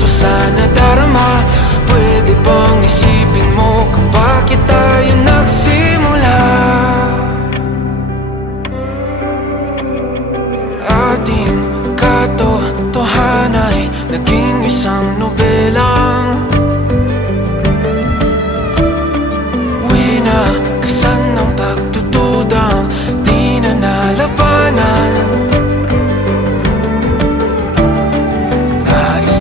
puso sana darama. Pwede bang isipin mo kung bakit tayo nagsimula? Ating katotohanan ay naging isang nobela.